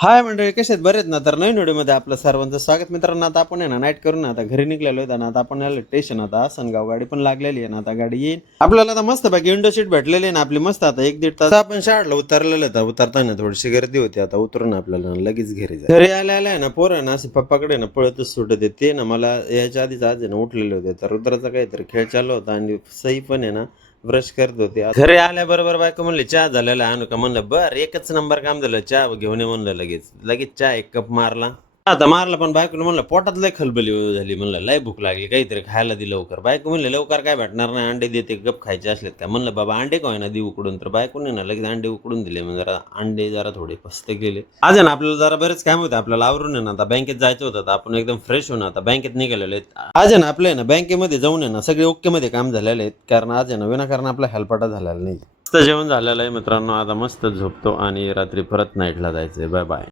हाय मंडळी, कसे आहेत? बरेच ना? तर नवीन व्हिडिओमध्ये आपलं सर्वांचं स्वागत. मित्रांनो, आता आपण आहे ना नाईट करून आता घरी निघलेलो आहे. आता आपण आलो स्टेशन. आता आसनगाव गाडी पण लागलेली आहे ना, आता गाडी येईल आपल्याला. आता मस्त बाकी विंडो सीट भेटलेली आहे ना आपली. मस्त आता 1-1.5 तास आपण शाळेला उतरलेलं आहे. उतरताना थोडीशी गर्दी होती. आता उतरून आपल्याला लगेच घरी जायचं. घरी आल्या आहे ना पोरं ना असं पप्पाकडे ना पळतच सुटत ते ना. मला याच्या आधीच आज आहे ना उठलेले होते, तर रुद्राचा काहीतरी खेळ चालू होता आणि सई पण आहे ना ब्रश करत होते. घरी आल्याबरोबर बायको म्हणली चहा झालेला आणू का? म्हणलं बर, एकच नंबर काम झालं, चहा घेऊन ये म्हणलं. लगेच लगेच चहा एक कप मारला. आता मारला, पण बायकोने म्हणलं पोटात लय खलबली झाली. म्हणलं लय भूक लागली, काहीतरी खायला दे लवकर. बायको म्हणले लवकर काय भेटणार नाही, अंडे देते, गप खायचे असलेत का? म्हणलं बाबा अंडे काय ना दे उकडून. तर बायकोने ना लगेच अंडे उकडून दिले. मग जरा अंडे जरा थोडे पस्ते केले. आज आहे ना आपल्याला जरा बरेच काम होते आपल्याला आवरून आहे ना. आता बँकेत जायचं होतं, तर आपण एकदम फ्रेश होऊन आता बँकेत निघालेलो आहेत. आज आहे ना आपलं आहे ना बँकेमध्ये जाऊन आहे ना सगळे ओके मध्ये काम झालेले आहेत. कारण आज आहे ना विनाकारण आपला हेल्पाटा झालेला नाही. मस्त जेवण झालेलं आहे मित्रांनो. आता मस्त झोपतो आणि रात्री परत नाईटला जायचंय. Bye bye.